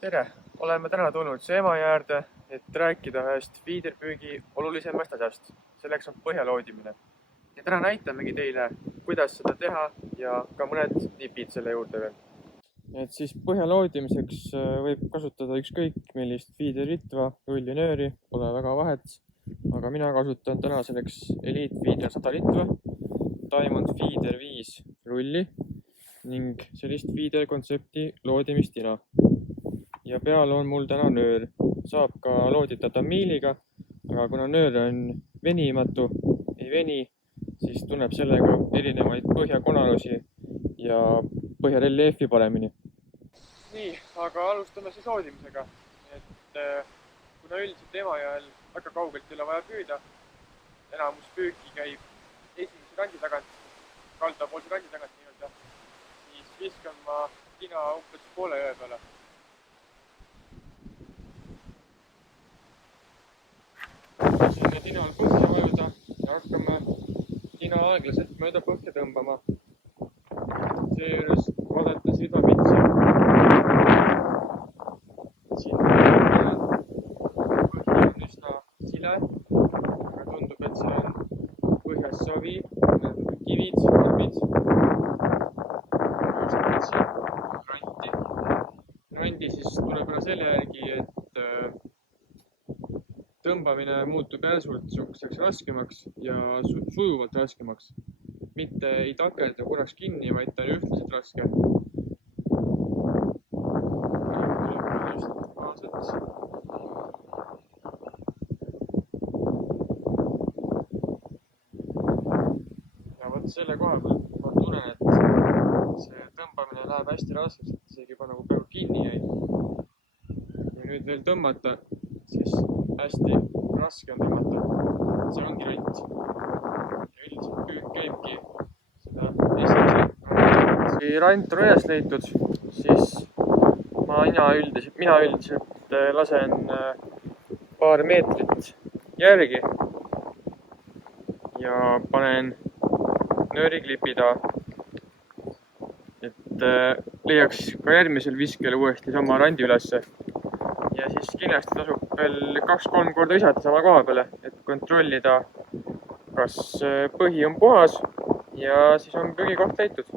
tere! Oleme täna tulnud Seemajõe äärde, et rääkida ühest feederpüügi olulisemast asjast. Selleks on põhjaloodimine. Ja täna näitamegi teile, kuidas seda teha ja ka mõned nipid selle juurde veel. Et siis põhjaloodimiseks võib kasutada ükskõik millist feederritva, rulli, nööri, pole väga vahet. Aga mina kasutan täna selleks Elite Feeder 100 ritva, Diamond Feeder 5 rulli ning sellist feeder kontsepti loodimistina. Ja peal on mul täna nöör. Saab ka loodida tamiiliga, aga kuna nöör on venimatu, ei veni, siis tunneb sellega erinevaid põhjakonalusi ja põhjareljeefi paremini. Nii, aga alustame siis loodimisega. Kuna üldiselt Emajõel väga kaugelt ei ole vaja püüda, enamus püüki käib esimese kandi tagant, kaldapoolse kandi tagant nii-öelda, siis viskan ma tina umbes poole jõe peale. Sinna tinal põhja vajuda ja hakkame tina aeglaselt mööda põhja tõmbama. Seejuures vaadates ribapitsi. Siin põhja on üsna sile, aga tundub, et see on põhjas savi, kivid, karbid. Randi siis tuleb ära selle järgi, et tõmbamine muutub järsult niisuguseks raskemaks ja sujuvalt raskemaks. Mitte ei takerdu korraks kinni, vaid ta on ühtlaselt raske. Ja võt selle koha peal ma tunnen, et see tõmbamine läheb hästi raskeks, et isegi juba nagu peaaegu kinni jäi. Kui nüüd veel tõmmata, siis hästi raske on tõmmata. See ongi rant. Ja üldiselt püük käibki seda esimesel. Kui rant on üles leitud, siis mina üldiselt lasen paar meetrit järgi ja panen nööriklipi taha, et leiaks ka järgmisel viskel uuesti sama randi ülesse. Ja siis kindlasti tasub veel 2-3 korda visata sama koha peale, et kontrollida, kas põhi on puhas ja siis on püügikoht leitud.